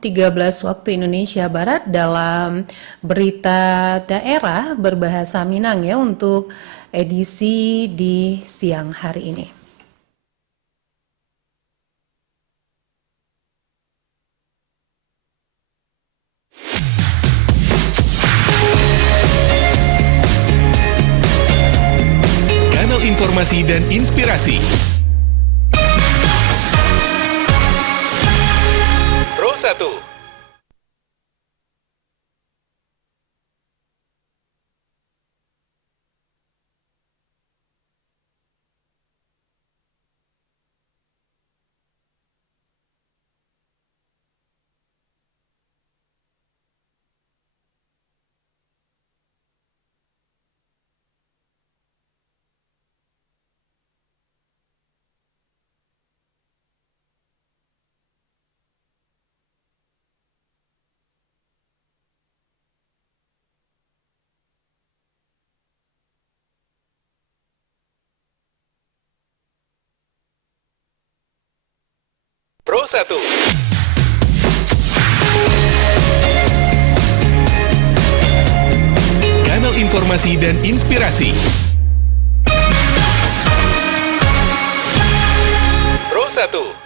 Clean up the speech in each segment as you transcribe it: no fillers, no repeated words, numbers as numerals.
13 waktu Indonesia Barat dalam berita daerah berbahasa Minang ya untuk edisi di siang hari ini. Kanal informasi dan inspirasi. Pro 1. Pro 1. Kanal informasi dan inspirasi. Pro 1.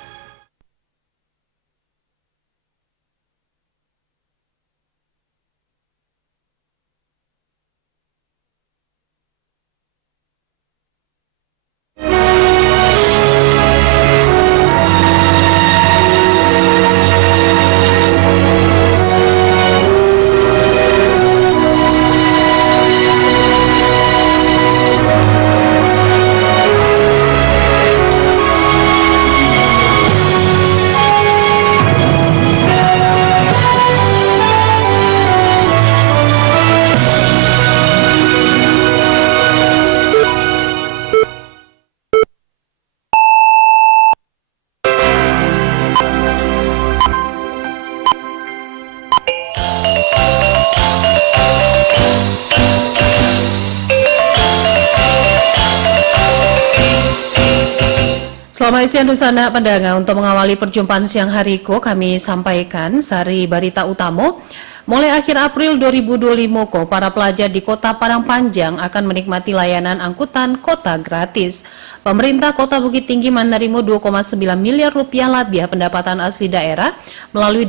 Selamat siang Dusana Pandanga. Untuk mengawali perjumpaan siang hariku, kami sampaikan sari berita utama. Mulai akhir April 2025, para pelajar di Kota Padang Panjang akan menikmati layanan angkutan kota gratis. Pemerintah Kota Bukit Tinggi menerima 2,9 miliar rupiah lebih pendapatan asli daerah melalui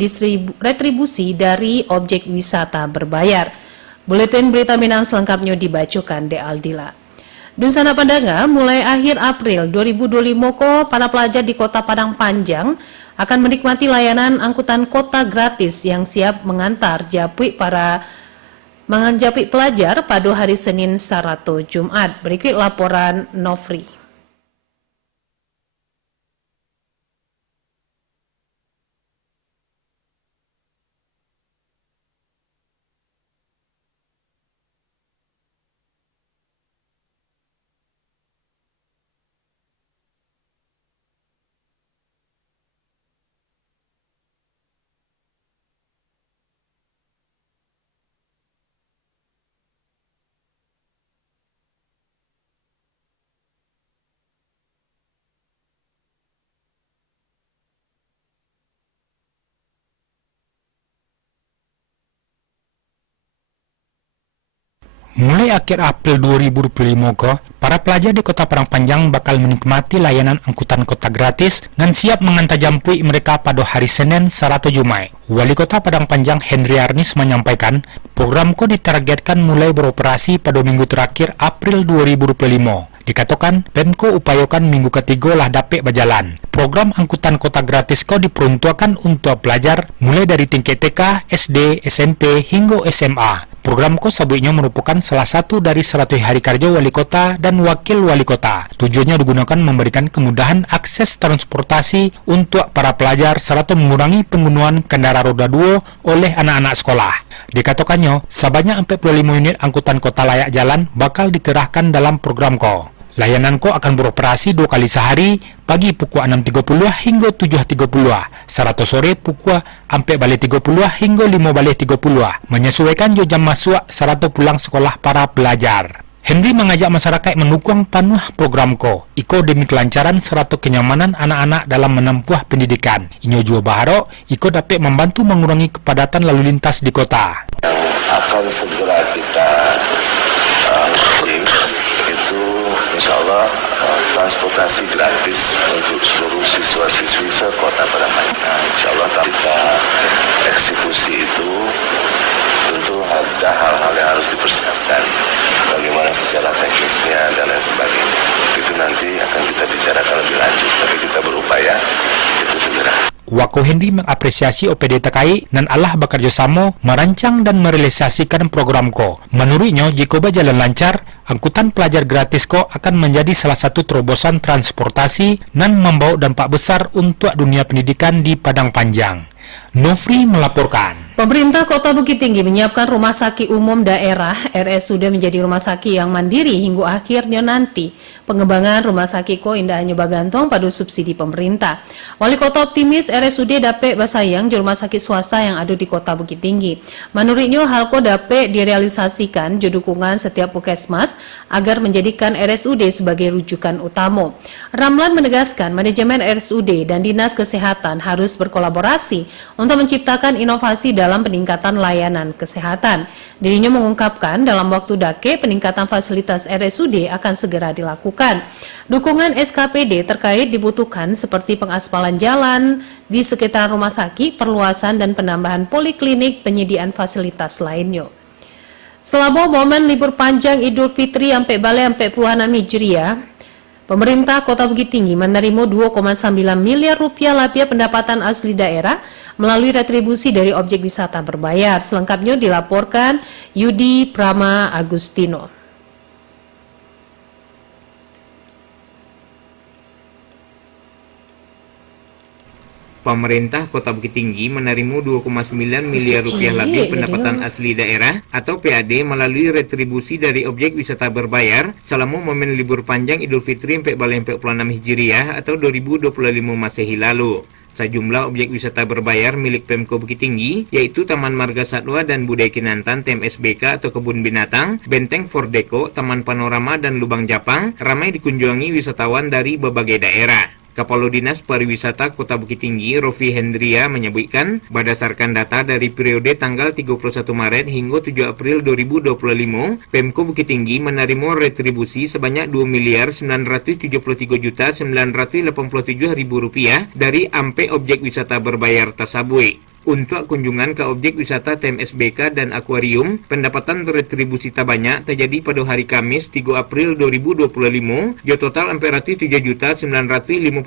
retribusi dari objek wisata berbayar. Buletin Berita Minang selengkapnya dibacakan De Aldila. Dusana Pandanga, mulai akhir April 2025, para pelajar di Kota Padang Panjang akan menikmati layanan angkutan kota gratis yang siap mengantar japui pelajar pada hari Senin Saratu Jumat. Berikut laporan Nofri. Mulai akhir April 2025, para pelajar di Kota Padang Panjang bakal menikmati layanan angkutan kota gratis dan siap mengantar jampui mereka pada hari Senin 1 Jumat. Wali Kota Padang Panjang Henry Arnis menyampaikan, programku ditargetkan mulai beroperasi pada minggu terakhir April 2025. Dikatakan, Pemko upayakan minggu ketiga lah dapat berjalan. Program angkutan kota gratis kau diperuntukkan untuk pelajar mulai dari tingkat TK, SD, SMP hingga SMA. Program ko sabutnya merupakan salah satu dari 100 hari kerja wali kota dan wakil wali kota. Tujuannya digunakan memberikan kemudahan akses transportasi untuk para pelajar serta mengurangi penggunaan kendaraan roda 2 oleh anak-anak sekolah. Dikatakannya, sebanyak 45 unit angkutan kota layak jalan bakal dikerahkan dalam program ko. Layanan ko akan beroperasi 2 kali sehari, pagi pukul 6.30 hingga 7.30, serta sore pukul 4.30 hingga 5.30, menyesuaikan jam masuk serta pulang sekolah para pelajar. Henry mengajak masyarakat mendukung penuh program Iko demi kelancaran serta kenyamanan anak-anak dalam menempuh pendidikan. Inyo juga berharap Iko dapat membantu mengurangi kepadatan lalu lintas di kota. Akan segera kita itu insya Allah transportasi gratis untuk seluruh siswa-siswi sekota Padang. Insya Allah kita eksekusi itu tentu ada hal-hal yang harus dipersiapkan, bagaimana secara teknisnya dan lain sebagainya. Itu nanti akan kita bicarakan lebih lanjut, tapi kita berupaya itu segera. Wako Henry mengapresiasi OPD terkait dan Allah bekerja sama merancang dan merealisasikan program Menurutnya, jika berjalan lancar, angkutan pelajar gratis akan menjadi salah satu terobosan transportasi dan membawa dampak besar untuk dunia pendidikan di Padang Panjang. Nofri melaporkan. Pemerintah Kota Bukit Tinggi menyiapkan rumah sakit umum daerah RSUD menjadi rumah sakit yang mandiri hingga akhirnya nanti. Pengembangan rumah sakit indah hanya bagantong pada subsidi pemerintah. Wali Kota optimis RSUD dapat bersaing di rumah sakit swasta yang ada di Kota Bukit Tinggi. Menurutnya hal dapat direalisasikan di dukungan setiap puskesmas agar menjadikan RSUD sebagai rujukan utama. Ramlan menegaskan manajemen RSUD dan Dinas Kesehatan harus berkolaborasi untuk menciptakan inovasi dalam peningkatan layanan kesehatan. Dirinya mengungkapkan dalam waktu dekat peningkatan fasilitas RSUD akan segera dilakukan. Dukungan SKPD terkait dibutuhkan seperti pengaspalan jalan di sekitar rumah sakit, perluasan dan penambahan poliklinik, penyediaan fasilitas lainnya. Selama momen libur panjang Idul Fitri sampai balik 40 Hijriah, pemerintah Kota Bukit Tinggi menerima 2,9 miliar rupiah lapia pendapatan asli daerah melalui retribusi dari objek wisata berbayar. Selengkapnya dilaporkan Yudi Prama Agustino. Pemerintah Kota Bukit Tinggi menerima 2,9 miliar rupiah lebih pendapatan asli daerah atau PAD melalui retribusi dari objek wisata berbayar selama momen libur panjang Idul Fitri 1446 Hijriah atau 2025 Masehi lalu. Sejumlah objek wisata berbayar milik Pemko Bukit Tinggi, yaitu Taman Marga Satwa dan Budaya Kinantan TMSBK atau Kebun Binatang, Benteng Fordeko, Taman Panorama dan Lubang Japang, ramai dikunjungi wisatawan dari berbagai daerah. Kepala Dinas Pariwisata Kota Bukit Tinggi, Rofi Hendria, menyebutkan, berdasarkan data dari periode tanggal 31 Maret hingga 7 April 2025, Pemko Bukit Tinggi menerima retribusi sebanyak Rp2.973.987.000 dari ampe objek wisata berbayar tersebut. Untuk kunjungan ke objek wisata TMSBK dan akuarium, pendapatan retribusi terbanyak terjadi pada hari Kamis 3 April 2025, jo total Rp3.753.050.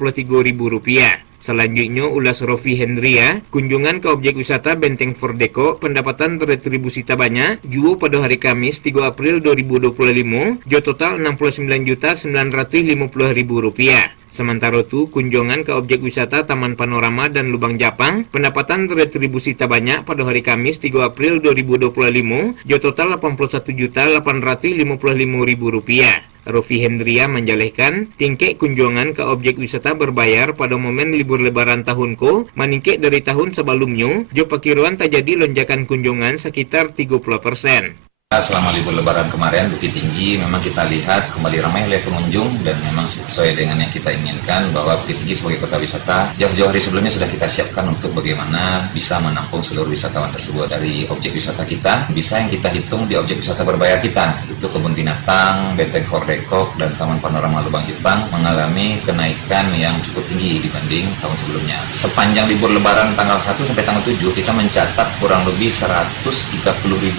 Selanjutnya, ulas Rofi Hendria, kunjungan ke objek wisata Benteng Fordeko, pendapatan retribusi terbanyak juga pada hari Kamis 3 April 2025, jo total Rp69.950.000. Sementara itu, kunjungan ke objek wisata Taman Panorama dan Lubang Japang, pendapatan retribusi terbanyak pada hari Kamis 3 April 2025, jo total Rp81.850.000. Rofi Hendria menjelaskan, tingkat kunjungan ke objek wisata berbayar pada momen libur lebaran tahun meningkat dari tahun sebelumnya, jo perkiraan terjadi lonjakan kunjungan sekitar 30%. Selama libur lebaran kemarin, Bukit Tinggi memang kita lihat kembali ramai oleh pengunjung dan memang sesuai dengan yang kita inginkan bahwa Bukit Tinggi sebagai kota wisata jauh-jauh hari sebelumnya sudah kita siapkan untuk bagaimana bisa menampung seluruh wisatawan tersebut. Dari objek wisata kita, bisa yang kita hitung di objek wisata berbayar kita, itu Kebun Binatang, Benteng Fordeko, dan Taman Panorama Lubang Jepang mengalami kenaikan yang cukup tinggi dibanding tahun sebelumnya. Sepanjang libur lebaran tanggal 1 sampai tanggal 7, kita mencatat kurang lebih 130.000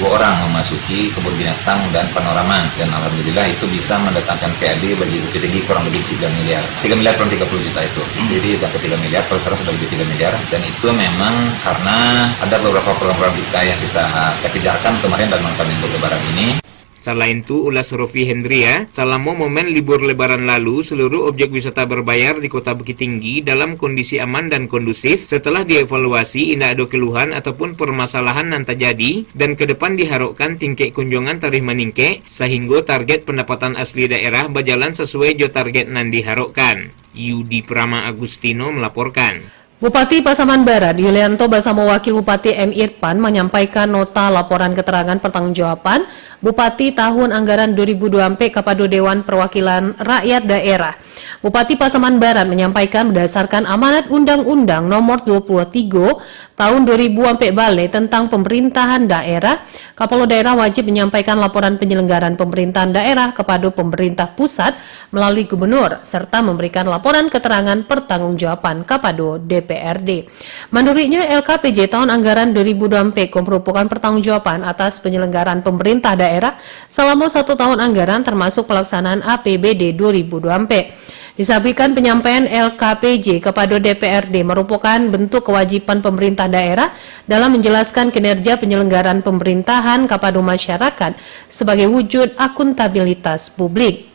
orang memasuki Kebun Binatang dan Panorama, dan alhamdulillah itu bisa mendatangkan PAD bagi Bukit Tinggi kurang lebih 3 miliar. 3 miliar kurang 30 juta itu. Jadi sampai 3 miliar, kalau sekarang sudah lebih 3 miliar, dan itu memang karena ada beberapa program-program kita yang kita kejarkan kemarin dalam libur lebaran ini. Selain itu, ulas Rofi Hendria, selama momen libur lebaran lalu, seluruh objek wisata berbayar di Kota Bukit Tinggi dalam kondisi aman dan kondusif setelah dievaluasi tidak ada keluhan ataupun permasalahan yang terjadi, dan ke depan diharapkan tingkat kunjungan tarikh meningkat sehingga target pendapatan asli daerah berjalan sesuai jo target yang diharapkan. Yudi Prama Agustino melaporkan. Bupati Pasaman Barat Yulianto bersama Wakil Bupati M. Irfan menyampaikan nota laporan keterangan pertanggungjawaban Bupati tahun anggaran 2024 kepada Dewan Perwakilan Rakyat Daerah. Bupati Pasaman Barat menyampaikan berdasarkan amanat Undang-Undang Nomor 23 Tahun 2004 Bale tentang pemerintahan daerah, Kepala Daerah wajib menyampaikan laporan penyelenggaraan pemerintahan daerah kepada pemerintah pusat melalui gubernur serta memberikan laporan keterangan pertanggungjawaban kepada DPRD. Menurutnya LKPJ tahun anggaran 2024 merupakan pertanggungjawaban atas penyelenggaraan pemerintah daerah selama 1 tahun anggaran termasuk pelaksanaan APBD 2024. Disampaikan penyampaian LKPJ kepada DPRD merupakan bentuk kewajiban pemerintah daerah dalam menjelaskan kinerja penyelenggaraan pemerintahan kepada masyarakat sebagai wujud akuntabilitas publik.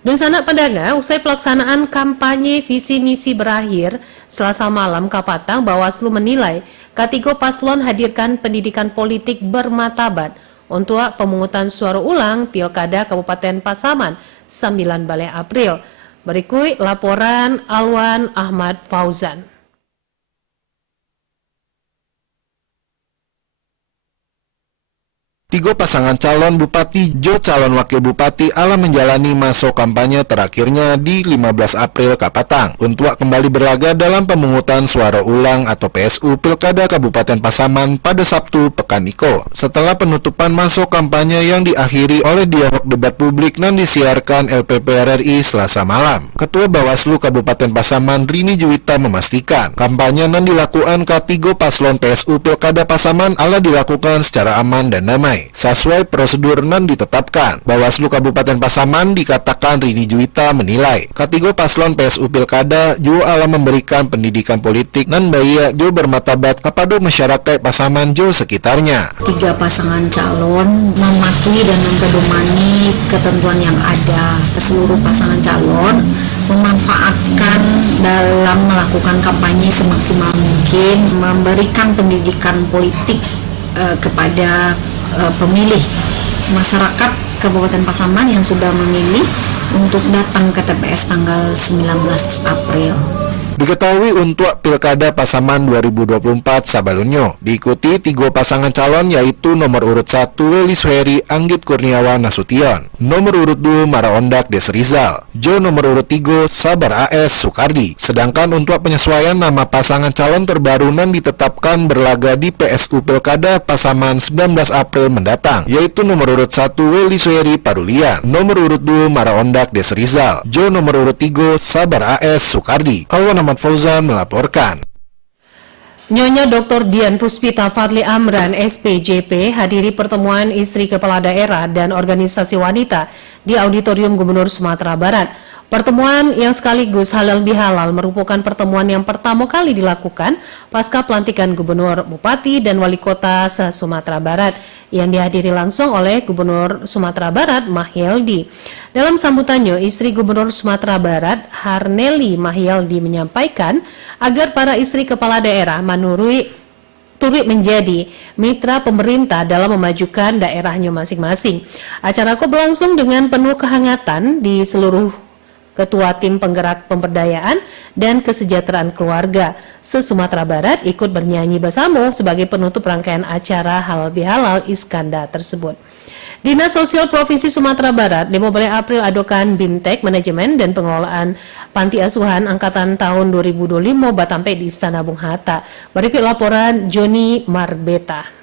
Dan sanak pendengar, usai pelaksanaan kampanye visi misi berakhir Selasa malam Kapatang, Bawaslu menilai ketiga paslon hadirkan pendidikan politik bermartabat untuk pemungutan suara ulang Pilkada Kabupaten Pasaman 9 Balai April. Berikut laporan Alwan Ahmad Fauzan. Tiga pasangan calon bupati jo calon wakil bupati ala menjalani masa kampanye terakhirnya di 15 April Kapatang untuk kembali berlaga dalam pemungutan suara ulang atau PSU Pilkada Kabupaten Pasaman pada Sabtu pekan iko. Setelah penutupan masa kampanye yang diakhiri oleh dialog debat publik yang disiarkan LPP RRI Selasa malam, Ketua Bawaslu Kabupaten Pasaman Rini Juwita memastikan kampanye yang dilakukan ketiga paslon PSU Pilkada Pasaman ala dilakukan secara aman dan damai sesuai prosedur yang ditetapkan. Bawaslu Kabupaten Pasaman dikatakan Rini Juwita menilai ketiga paslon PSU Pilkada jo ala memberikan pendidikan politik dan baik jo bermartabat kepada masyarakat Pasaman jo sekitarnya. Tiga pasangan calon mematuhi dan mempedomani ketentuan yang ada. Seluruh pasangan calon memanfaatkan dalam melakukan kampanye semaksimal mungkin, memberikan pendidikan politik kepada pemilih masyarakat Kabupaten Pasaman yang sudah memilih untuk datang ke TPS tanggal 19 April. Diketahui untuk Pilkada Pasaman 2024 sabalunyo diikuti tiga pasangan calon yaitu nomor urut 1 Leli Suheri Anggit Kurniawan Nasution, nomor urut 2 Maraondak Des Rizal, jo nomor urut 3 Sabar AS Sukardi. Sedangkan untuk penyesuaian nama pasangan calon terbaru yang ditetapkan berlaga di PSU Pilkada Pasaman 19 April mendatang yaitu nomor urut 1 Leli Suheri Parulian, nomor urut 2 Maraondak Des Rizal, jo nomor urut 3 Sabar AS Sukardi. Alwan Ahmad Fauzan melaporkan. Nyonya Dr. Dian Puspita Fadli Amran, SPJP, hadiri pertemuan istri kepala daerah dan organisasi wanita di Auditorium Gubernur Sumatera Barat. Pertemuan yang sekaligus halal bihalal merupakan pertemuan yang pertama kali dilakukan pasca pelantikan Gubernur, Bupati, dan Wali Kota se-Sumatera Barat yang dihadiri langsung oleh Gubernur Sumatera Barat, Mahyeldi. Dalam sambutannya, istri Gubernur Sumatera Barat, Harneli Mahyeldi, menyampaikan agar para istri kepala daerah turut menjadi mitra pemerintah dalam memajukan daerahnya masing-masing. Acara berlangsung dengan penuh kehangatan di seluruh Ketua Tim Penggerak Pemberdayaan dan Kesejahteraan Keluarga se-Sumatera Barat ikut bernyanyi bersama sebagai penutup rangkaian acara halal bihalal Iskandar tersebut. Dinas Sosial Provinsi Sumatera Barat 15 April adokan BIMTEK Manajemen dan Pengelolaan Panti Asuhan Angkatan tahun 2025 batampe di Istana Bung Hatta. Berikut laporan Joni Marbeta.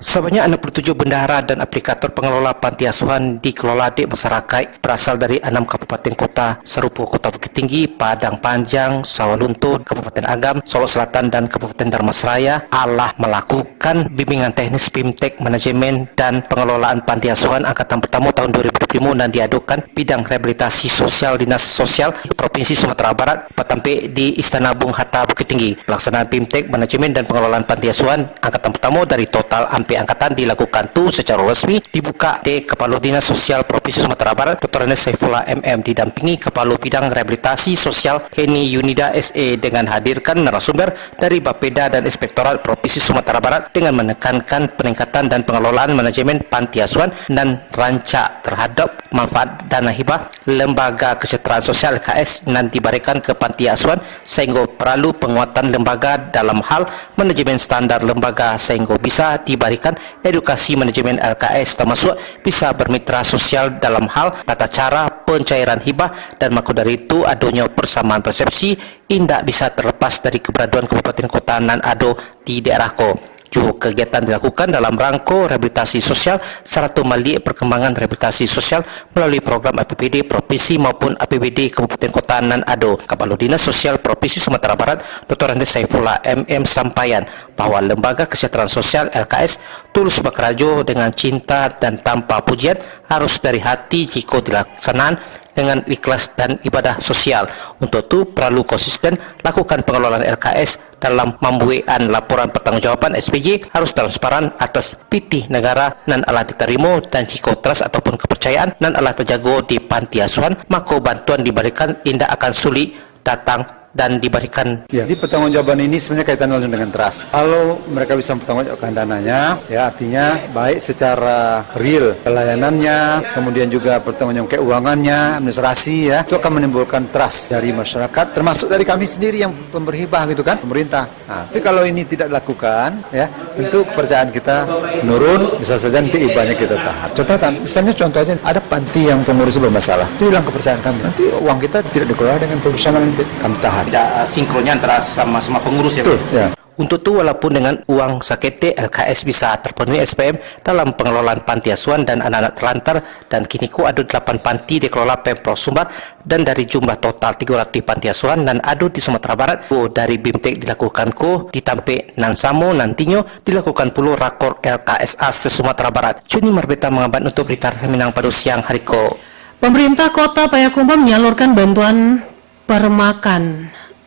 Sebanyak 67 bendahara dan aplikator pengelola panti asuhan dikelola di masyarakat berasal dari 6 kabupaten kota serupa Kota Bukit Tinggi, Padang Panjang, Sawalunto, Kabupaten Agam, Solo Selatan, dan Kabupaten Dharmasraya Allah melakukan bimbingan teknis BIMTEK Manajemen dan Pengelolaan Panti Asuhan Angkatan Pertama tahun 2025 dan diadukan bidang rehabilitasi sosial Dinas Sosial Provinsi Sumatera Barat batampe di Istana Bung Hatta Bukit Tinggi. Pelaksanaan BIMTEK Manajemen dan Pengelolaan Panti Asuhan Angkatan Pertama dari total hampir ditampi angkatan dilakukan tu secara resmi dibuka di Kepala Dinas Sosial Provinsi Sumatera Barat Dr. Ernest Saifullah MM didampingi Kepala Bidang Rehabilitasi Sosial Heni Yunida SE dengan hadirkan narasumber dari Bapeda dan Inspektorat Provinsi Sumatera Barat dengan menekankan peningkatan dan pengelolaan manajemen panti asuhan dan rancak terhadap manfaat dana hibah Lembaga Kesejahteraan Sosial LKS dan diberikan ke panti asuhan sehingga perlu penguatan lembaga dalam hal manajemen standar lembaga sehingga bisa diberikan edukasi manajemen LKS termasuk bisa bermitra sosial dalam hal tata cara pencairan hibah dan maka dari itu adanya persamaan persepsi tidak bisa terlepas dari keberadaan kabupaten kota nan ado di daerah ko. Juga kegiatan dilakukan dalam rangka rehabilitasi sosial serta melihat perkembangan rehabilitasi sosial melalui program APBD Provinsi maupun APBD Kabupaten Kota nan ado. Kepala Dinas Sosial Provinsi Sumatera Barat Dr. Ernest Saifullah MM sampaikan bahwa Lembaga Kesejahteraan Sosial LKS tulus bekerja dengan cinta dan tanpa pujian harus dari hati jika dilaksanakan dengan ikhlas dan ibadah sosial. Untuk itu perlu konsisten lakukan pengelolaan LKS dalam membuat laporan pertanggungjawaban SPJ harus transparan atas pitih negara dan alah diterima dan jika trust ataupun kepercayaan dan alah terjaga di panti asuhan maka bantuan diberikan tidak akan sulit datang dan diberikan. Ya, di pertanggungjawaban ini sebenarnya kaitan langsung dengan trust. Kalau mereka bisa mempertanggungjawabkan dananya, ya artinya baik secara real pelayanannya, kemudian juga pertanggungjawaban keuangannya, administrasi ya, itu akan menimbulkan trust dari masyarakat, termasuk dari kami sendiri yang pemberi hibah gitu kan, pemerintah. Nah, tapi kalau ini tidak dilakukan, ya tentu kepercayaan kita menurun, bisa saja nanti hibahnya kita tahan. Misalnya contoh aja, ada panti yang pengurusnya bermasalah, itu hilang kepercayaan kami. Nanti uang kita tidak dikelola dengan profesional, nanti kami tahan. Tidak sinkronnya antara sama pengurusi ya. Betul, ya. Untuk itu walaupun dengan uang sakete LKS bisa terpenuhi SPM dalam pengelolaan panti asuhan dan anak-anak terlantar dan kini ada 8 panti dikelola Pemprov Sumbar dan dari jumlah total 300 panti asuhan dan ada di Sumatera Barat dari BIMTEK dilakukan ditampe nan samo nantinya dilakukan puluh rakor LKSA se Sumatera Barat. Juni Marbeta mengabat untuk berita Minang pada siang hari ko. Pemerintah Kota Payakumbuh menyalurkan bantuan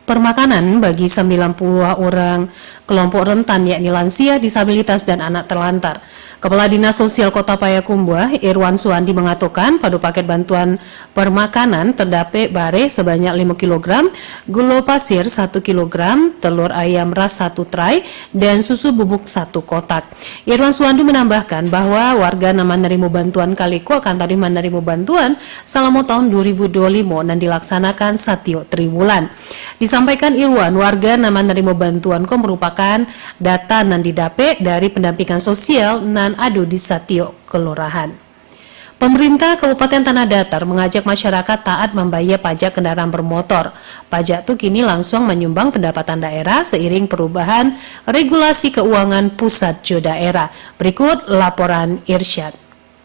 permakanan bagi 90 orang kelompok rentan yakni lansia, disabilitas, dan anak terlantar. Kepala Dinas Sosial Kota Payakumbuh, Irwan Suwandi mengatakan pada paket bantuan permakanan terdapat bare sebanyak 5 kg, gula pasir 1 kg, telur ayam ras 1 tray, dan susu bubuk 1 kotak. Irwan Suwandi menambahkan bahwa warga yang menerima bantuan Kaliko akan tadi menerima bantuan selama tahun 2025 dan dilaksanakan setiap triwulan. Disampaikan Irwan, warga yang menerima bantuan merupakan data yang didapat dari pendampingan sosial nan adu di setiap kelurahan. Pemerintah Kabupaten Tanah Datar mengajak masyarakat taat membayar pajak kendaraan bermotor. Pajak itu kini langsung menyumbang pendapatan daerah seiring perubahan regulasi keuangan pusat jo daerah. Berikut laporan Irsyad.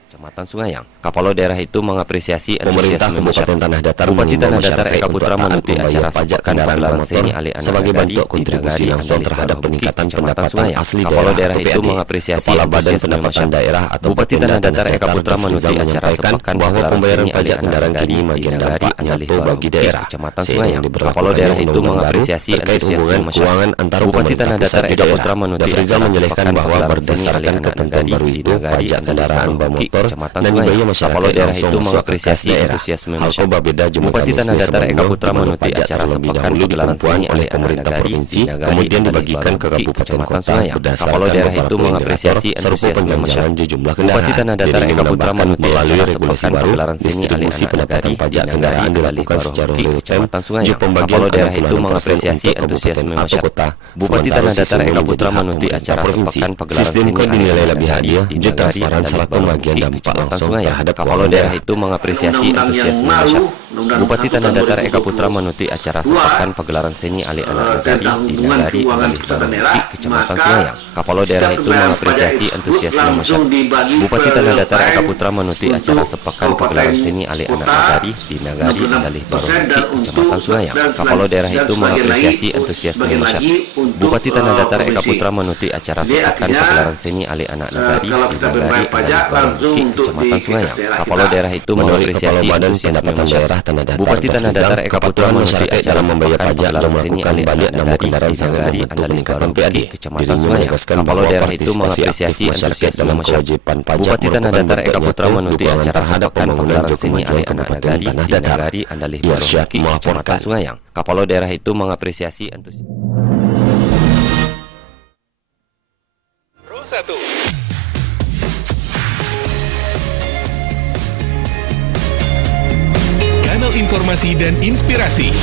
Kecamatan Sungayang. Kepala daerah itu mengapresiasi pemerintah Kabupaten Tanah Datar Bupati Tanah Datar Eka Putra menuti acara pajak kendaraan bermotor sebagai bentuk kontribusi langsung terhadap peningkatan pendapatan asli Kepala daerah itu mengapresiasi Kepala Badan Pendapatan Daerah atau Bupati Tanah Datar Eka Putra menuti acara sepekan bahwa pembayaran pajak kendaraan kini bagian dampak nyata bagi daerah. Kecamatan Sungayang. Kepala daerah itu mengapresiasi antusiasme masyarakat antara Bupati Tanah Datar Eka Putra menuti acara menjelaskan bahwa berdasarkan ketentuan baru itu pajak kendaraan bermotor dan dibayar Kepala daerah itu mengapresiasi antusiasme masyarakat. Bupati Tanah Datar Eka Putra menuti acara sepekan pagelaran seni oleh pemerintah provinsi kemudian dibagikan ke kabupaten kota Kepala daerah itu mengapresiasi antusiasme masyarakat jumlah Bupati Tanah Datar Eka Putra menuti acara sepekan pagelaran seni distribusi pendapatan pajak kendaraan dilakukan secara Kecamatan Sungayang. Kepala daerah itu mengapresiasi antusiasme masyarakat. Bupati Tanah Datar Eka Putra menuti acara sepekan pagelaran sistem seni dinilai lebih hadiah dan transparan salah bagian dampak langsung terhadap Kepala daerah itu mengapresiasi antusiasme masyarakat. Bupati Tanah Datar Eka Putra menuti acara sepekan pagelaran seni Ali Anak Negari di Nagari Alih Baru Kecamatan Sungayang. Kepala daerah itu mengapresiasi antusiasme masyarakat. Bupati Tanah Datar Eka Putra menuti acara sepekan pagelaran seni Ali Anak Negari di Nagari Alih Baru Kecamatan Sungayang. Kepala daerah itu mengapresiasi antusiasme masyarakat. Bupati Tanah Datar Eka Putra menuti acara sepekan pagelaran seni Ali Anak Negari di Nagari Alih Baru Kecamatan Sungayang. Kepala daerah itu mengapresiasi Badan Pendapatan Daerah Tanah Datar. Bupati Tanah Datar Eka Putra menutupi acara membayar pajak dan melakukan balik nama kendaraan sanggar untuk peningkatan PAD. Kecamatan Sungai. Kepala daerah itu mengapresiasi antusias dalam kewajiban pajak. Bupati Tanah Datar Eka Putra menutupi acara hadapan pembangunan seni Ali Anak Nagari di Nagari Andalih Baroki, Kecamatan Sungayang. Kepala daerah itu mengapresiasi antusias. Pro 1. Kanal informasi dan inspirasi.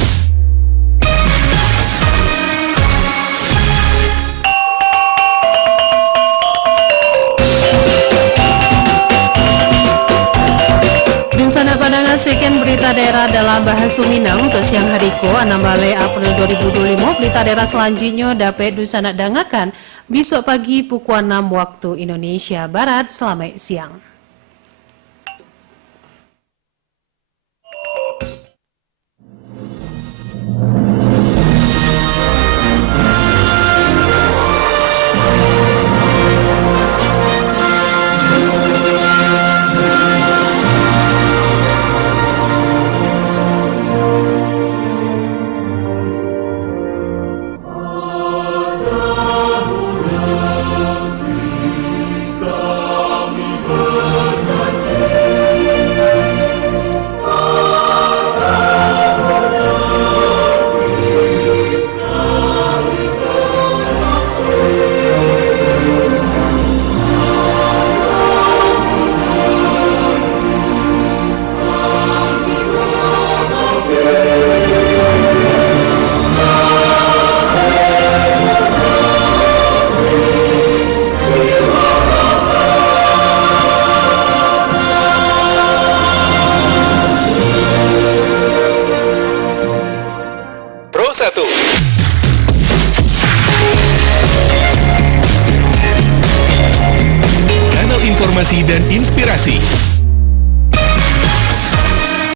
Sana pandangan sekian berita daerah dalam bahasa Minang untuk siang hari ko 6 April 2025. Berita daerah selanjutnya dapat Dusana dengarkan besok pagi pukul 6 waktu Indonesia Barat. Selamat siang. Pro 1. Kanal informasi dan inspirasi.